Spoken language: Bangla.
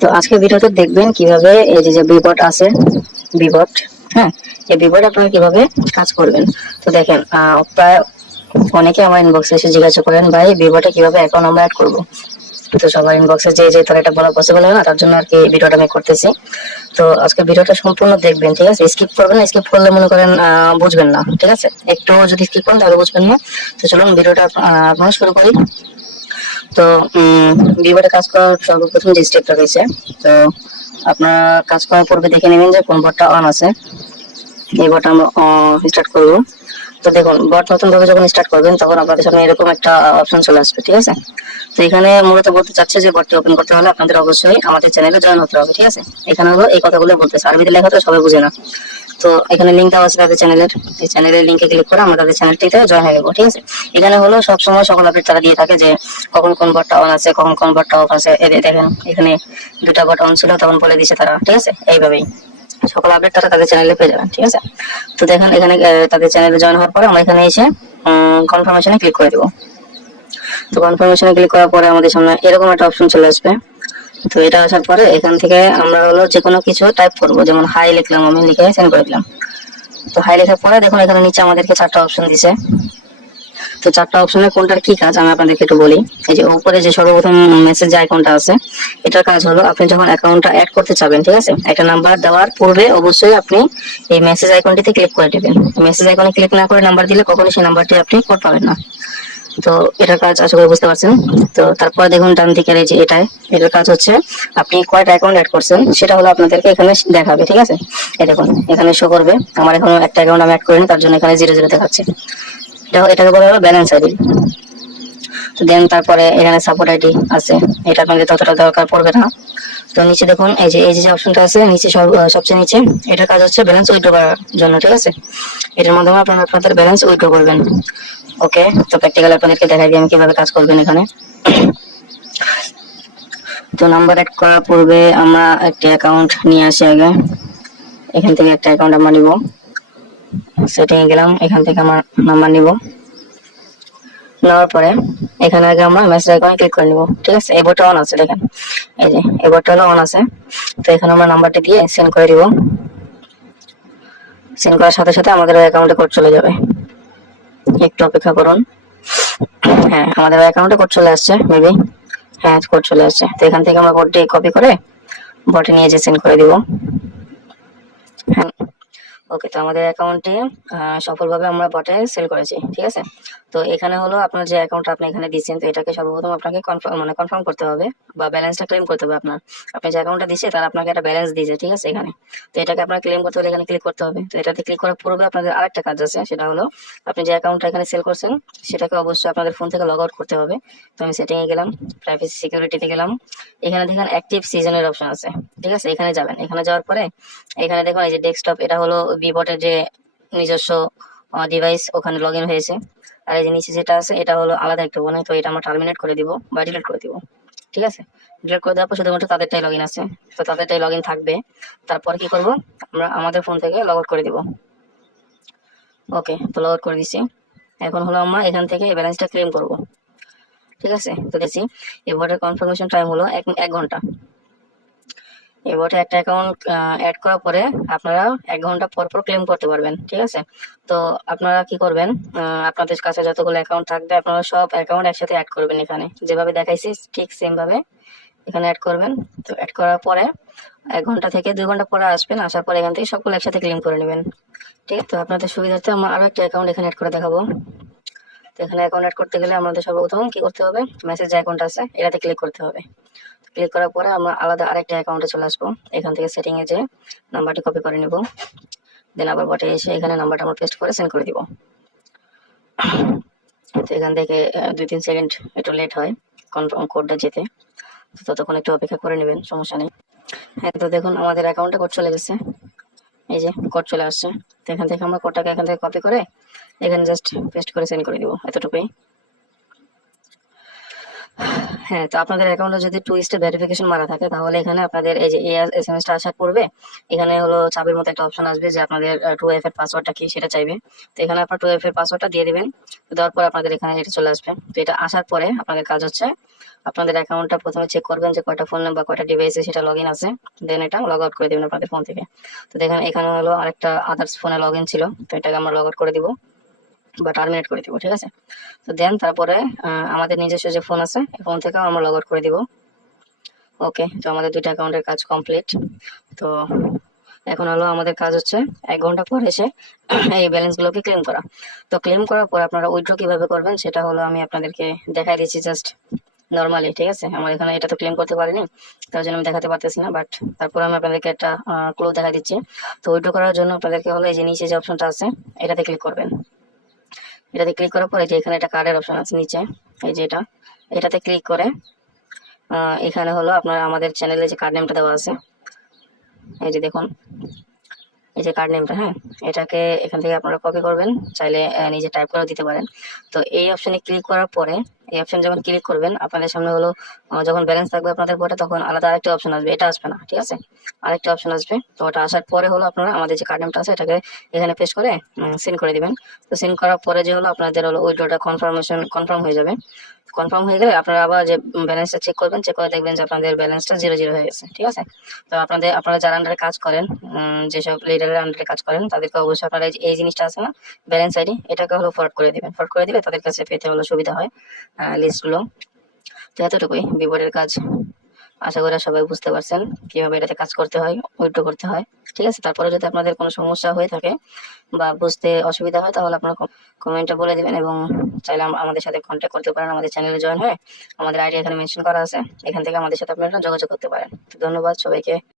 তো আজকে ভিডিওতে দেখবেন কীভাবে এই যে যে বিবট আছে, বিবট হ্যাঁ এই বিবট আপনারা কীভাবে কাজ করবেন। তো দেখেন প্রায় অনেকে আমার ইনবক্সে এসে জিজ্ঞাসা করেন, ভাই বিবটে কীভাবে অ্যাকাউন্ট আমরা অ্যাড করব? তো সবার ইনবক্সে যে যে তার এটা বলা পসিবল হয় না, তার জন্য আর কি ভিডিওটা আমি করতেছি। তো আজকে ভিডিওটা সম্পূর্ণ দেখবেন, ঠিক আছে? স্কিপ করবেন স্কিপ করলে মনে করেন বুঝবেন না, ঠিক আছে? একটু যদি স্কিপ করেন তাহলে বুঝবেন না। তো চলুন ভিডিওটা আপনারা শুরু করি। তো ভিভোতে কাজ করার সর্বপ্রথম যে স্টেপটা রয়েছে, তো আপনার কাজ করার পূর্বে দেখে নেবেন যে কোন বটটা অন আছে। এই বটটা আমরা স্টার্ট করব। তো দেখুন, বট নতুন ভাবে যখন স্টার্ট করবেন, তখন আপনাদের সামনে এরকম একটা অপশন চলে আসবে, ঠিক আছে? তো এখানে মূলত বলতে চাচ্ছে যে বটটি ওপেন করতে হলে আপনাদের অবশ্যই আমাদের চ্যানেলে জয়েন হতে হবে, ঠিক আছে? এখানে হলো এই কথাগুলো বলতেছে, আরবিতে লেখা তো সবাই বুঝে না তো এখানে লিঙ্ক দেওয়া আছে তাদের চ্যানেলের এই চ্যানেলের লিঙ্কে ক্লিক করে আমরা তাদের চ্যানেলটিতে জয়েন হয়ে যাব, ঠিক আছে? এখানে হলো সবসময় সকল আপডেট তারা দিয়ে থাকে যে কখন কোন বটটা অন আছে, কখন কোন বটটা অফ আছে। দেখেন, এখানে দুটা বট অন ছিল, তখন বলে দিচ্ছে তারা, ঠিক আছে? এইভাবেই। সকল আপডেট তারা তাদের চ্যানেলে পেয়ে যাবেন, ঠিক আছে? তো দেখেন, এখানে তাদের চ্যানেলে জয়েন হওয়ার পরে আমরা এখানে এসে কনফার্মেশনে ক্লিক করে দেবো। তো কনফার্মেশনে ক্লিক করার পরে আমাদের সামনে এরকম একটা অপশন চলে আসবে। তো এটা আসার পরে এখান থেকে আমরা হলো যে কোনো কিছু টাইপ করব, যেমন হাই লিখলাম, আমি লিখে সেন্ড করে দিলাম। তো হাই লেখার পরে দেখুন, এখানে নিচে আমাদেরকে চারটা অপশন দিছে। তো চারটা অপশনের কোনটার কি কাজ আমি আপনাদেরকে একটু বলি। এই যে উপরে যে সর্বপ্রথম মেসেজ আইকনটা আছে, এটার কাজ হলো আপনি যখন অ্যাকাউন্টটা অ্যাড করতে চাবেন, ঠিক আছে? একটা নাম্বার দেওয়ার পূর্বে অবশ্যই আপনি এই মেসেজ আইকনটিতে ক্লিক করে দেবেন মেসেজ আইকনে ক্লিক না করে নাম্বার দিলে কখনো সেই নাম্বারটি আপনি কোড পাবেন না। তো এটার কাজ আশা করি বুঝতে পারছেন। তো তারপর দেখুন ডান এই যে এটাই এটার কাজ হচ্ছে আপনি কয়টা অ্যাকাউন্ট অ্যাড করছেন, সেটা হলো আপনাদেরকে এখানে দেখাবে, ঠিক আছে? এই দেখুন, এখানে শো করবে। আমার এখন একটা অ্যাকাউন্ট আমি অ্যাড করিনি, তার জন্য এখানে জিরো জিরো দেখাচ্ছে। এটাকে বলা হলো ব্যালেন্স আইডি দেন তারপরে এখানে সাপোর্ট আইডি আছে। এটা আপনাদের ততটা দরকার পড়বে না। তো নিচে দেখুন, এই যে এই যে অপশনটা আছে, নিচে সব সবচেয়ে নিচে এটার কাজ হচ্ছে ব্যালেন্স উইথড্র করার জন্য, ঠিক আছে? এটার মাধ্যমে আপনারা আপনাদের ব্যালেন্স উইথড্র করবেন। ওকে তো প্র্যাকটিক্যাল আপনাদেরকে দেখাই দিই আমি কীভাবে কাজ করবেন এখানে। তো নাম্বার অ্যাড করার পূর্বে আমরা একটি অ্যাকাউন্ট নিয়ে আসি আগে। এখান থেকে একটা অ্যাকাউন্ট আমরা নিব। সেটিং গেলাম, এখান থেকে আমার নাম্বার নিব। নেওয়ার পরে এখানে আগে আমরা মেসেজ আইকনে ক্লিক করে নিব, ঠিক আছে? এই বোর্ডটা অন আছে, দেখেন। এই যে, এই বোর্ডটা হলো অন আছে। তো এখানে আমরা নাম্বারটি দিয়ে সেন্ড করে দিব। সেন্ড করার সাথে সাথে আমাদের অ্যাকাউন্টে কোড চলে যাবে। একটু অপেক্ষা করুন। হ্যাঁ আমাদের অ্যাকাউন্টে কোড চলে আসছে মেবি হ্যাঁ কোড চলে আসছে। তো এখান থেকে আমরা কোডটি কপি করে বটে নিয়ে যে সেন্ড করে দিব। হ্যাঁ। ওকে তো আমাদের অ্যাকাউন্টে সফলভাবে আমরা বটে সেল করেছি ঠিক আছে? তো এখানে হলো আপনার যে অ্যাকাউন্টটা আপনি এখানে দিচ্ছেন, তো এটাকে সর্বপ্রথম আপনাকে কনফার্ম মানে কনফার্ম করতে হবে বা ব্যালেন্সটা ক্লেম করতে হবে আপনার। আপনি যে অ্যাকাউন্টটা দিচ্ছে, তারা আপনাকে একটা ব্যালেন্স দিয়েছে ঠিক আছে, এখানে। তো এটাকে আপনার ক্লেম করতে হলে এখানে ক্লিক করতে হবে। তো এটাতে ক্লিক করার পূর্বে আপনাদের আরেকটা কাজ আছে, সেটা হলো আপনি যে অ্যাকাউন্টটা এখানে সেল করছেন, সেটাকে অবশ্যই আপনাদের ফোন থেকে লগ আউট করতে হবে। তো আমি সেটিংয়ে গেলাম প্রাইভেসি সিকিউরিটিতে গেলাম। এখানে দেখেন অ্যাক্টিভ সিজনের অপশন আছে, ঠিক আছে, এখানে যাবেন। এখানে যাওয়ার পরে, এখানে দেখুন এই যে ডেস্কটপ এটা হলো বিবটের যে নিজস্ব ডিভাইস ওখানে লগ ইন হয়েছে। আর এই যে নিচে যেটা আছে, এটা হলো আলাদা একটা বোনে তো এটা আমরা টার্মিনেট করে দিব বা ডিলিট করে দিব। ঠিক আছে? ডিলিট করে দেওয়ার পর শুধুমাত্র তাদেরটাই লগ ইন আছে। তো তাদেরটাই লগ ইন থাকবে। তারপর কি করব? আমরা আমাদের ফোন থেকে লগ আউট করে দিব। ওকে তো লগ আউট করে দিছি। এখন হলো আমরা এখান থেকে ব্যালেন্সটা ক্লেম করব। ঠিক আছে? তো দেখছি এবারের কনফার্মেশন টাইম হলো এক এক ঘণ্টা। এবারে একটা অ্যাকাউন্ট অ্যাড করার পরে আপনারা এক ঘণ্টা পর পর ক্লেম করতে পারবেন, ঠিক আছে? তো আপনারা কি করবেন? আপনাদের কাছে যতগুলো অ্যাকাউন্ট থাকবে, আপনারা সব অ্যাকাউন্ট একসাথে অ্যাড করবেন এখানে। যেভাবে দেখাইছি, ঠিক সেম ভাবে এখানে অ্যাড করবেন। তো অ্যাড করার পরে এক ঘণ্টা থেকে দুই ঘণ্টা পরে আসবেন, আসার পরে এখান থেকে সবগুলো একসাথে ক্লেম করে নেবেন। ঠিক? তো আপনাদের সুবিধার্থে আমরা আরও একটা অ্যাকাউন্ট এখানে অ্যাড করে দেখাবো। তো এখানে অ্যাকাউন্ট অ্যাড করতে গেলে আমাদের সর্বপ্রথম কি করতে হবে? মেসেজ অ্যাকাউন্ট আছে, এটাতে ক্লিক করতে হবে। ক্লিক করার পরে আমরা আলাদা আরেকটা অ্যাকাউন্টে চলে আসব। এখান থেকে সেটিং এ যে নাম্বারটি কপি করে নিব। দেন আবার বটে এসে এখানে নাম্বারটা আমরা পেস্ট করে সেন্ড করে দিব। তো এখান থেকে দুই তিন সেকেন্ড একটু লেট হয় কনফার্ম কোডটা যেতে। তো ততক্ষণ একটু অপেক্ষা করে নেবেন, সমস্যা নেই। হ্যাঁ তো দেখুন আমাদের অ্যাকাউন্টে কোড চলে গেছে। এই যে কোড চলে আসছে। তো এখান থেকে আমরা কোডটাকে এখান থেকে কপি করে এখানে জাস্ট পেস্ট করে সেন্ড করে দিব, এতটুকুই। হ্যাঁ তো আপনাদের অ্যাকাউন্টে যদি টু স্টেপ ভেরিফিকেশন মারা থাকে, তাহলে এখানে আপনাদের এই যে এস এম এসটা আসার পূর্বে এখানে হলো চাবির মতো একটা অপশন আসবে যে আপনাদের টু এফ এর পাসওয়ার্ডটা কি সেটা চাইবে। তো এখানে আপনার টু এফ এর পাসওয়ার্ডটা দিয়ে দিবেন। দেওয়ার পর আপনাদের এখানে এটা চলে আসবে। তো এটা আসার পরে আপনাদের কাজ হচ্ছে আপনাদের অ্যাকাউন্টটা প্রথমে চেক করবেন যে কয়টা ফোন নাম্বার কয়টা ডিভাইসে সেটা লগ ইন আছে। দেন এটা লগ আউট করে দেবেন আপনাদের ফোন থেকে। তো দেখেন এখানে হলো আরেকটা আদার্স ফোনে লগ ইন ছিল। তো এটাকে আমরা লগ আউট করে দিব। বা টার্মিনেট করে দিব, ঠিক আছে? তো দেন তারপরে আমাদের নিজস্ব যে ফোন আছে, এই ফোন থেকেও আমরা লগ আউট করে দিব। ওকে তো আমাদের দুইটা অ্যাকাউন্টের কাজ কমপ্লিট তো এখন হলো আমাদের কাজ হচ্ছে, এক ঘণ্টা পর এসে এই ব্যালেন্সগুলোকে ক্লেম করা। তো ক্লেম করার পর আপনারা উইথড্র কীভাবে করবেন, সেটা হলো আমি আপনাদেরকে দেখাই দিচ্ছি জাস্ট নর্মালি ঠিক আছে? আমার এখানে এটা তো ক্লেম করতে পারিনি, তার জন্য আমি দেখাতে পারতেছি না বাট তারপর আমি আপনাদেরকে একটা ক্লো দেখা দিচ্ছি। তো উইথড্র করার জন্য আপনাদেরকে হলো এই যে নিচে যে অপশনটা আছে, এটাতে ক্লিক করবেন। এটাতে ক্লিক করার পরে যে এখানে একটা কার্ডের অপশন আছে নিচে, এই যে এটা। এটাতে ক্লিক করে এখানে হলো আপনার আমাদের চ্যানেলে যে কার্ড নেমটা দেওয়া আছে, এই যে দেখুন। এই যে কার্ড নেমটা হ্যাঁ? এটাকে এখান থেকে আপনারা কপি করবেন, চাইলে নিজে টাইপ করে দিতে পারেন। তো এই অপশনে ক্লিক করার পরে, এই অপশন যখন ক্লিক করবেন, আপনাদের সামনে হলো যখন ব্যালেন্স থাকবে আপনাদের পরে তখন আলাদা আরেকটা অপশন আসবে। এটা আসবে না, ঠিক আছে? আরেকটা অপশন আসবে। তো ওটা আসার পরে হলো আপনারা আমাদের যে কার্ড নেমটা আছে, এটাকে এখানে পেস্ট করে সেন্ড করে দিবেন। তো সেন্ড করার পরে যে হলো, আপনাদের হলো উইড্রোটা কনফার্মেশন কনফার্ম হয়ে যাবে। কনফার্ম হয়ে গেলে আপনারা আবার যে ব্যালেন্সটা চেক করবেন চেক করে দেখবেন যে আপনাদের ব্যালেন্সটা জিরো জিরো হয়ে গেছে, ঠিক আছে? তো আপনাদের, আপনারা যারা আন্ডারে কাজ করেন যেসব লিডারের আন্ডারে কাজ করেন, তাদেরকে অবশ্যই আপনারা এই জিনিসটা আছে না ব্যালেন্স আইডি এটাকে হলো ফরওয়ার্ড করে দিবেন। ফরওয়ার্ড করে দিলে তাদের কাছে পেতে হলো সুবিধা হয় লিস্টগুলো তো এতটুকুই বিবরের কাজ। আশা করি সবাই বুঝতে পারছেন কীভাবে এটাতে কাজ করতে হয় উইথড্র করতে হয়। ঠিক আছে, তারপরে যদি আপনাদের কোনো সমস্যা হয়ে থাকে বা বুঝতে অসুবিধা হয়, তাহলে আপনারা কমেন্টে বলে দিবেন এবং চাইলে আমাদের সাথে কন্ট্যাক্ট করতে পারেন, আমাদের চ্যানেলে জয়েন হয়ে। আমাদের আইডি এখানে মেনশন করা আছে, এখান থেকে আমাদের সাথে আপনারা যোগাযোগ করতে পারেন। ধন্যবাদ সবাইকে।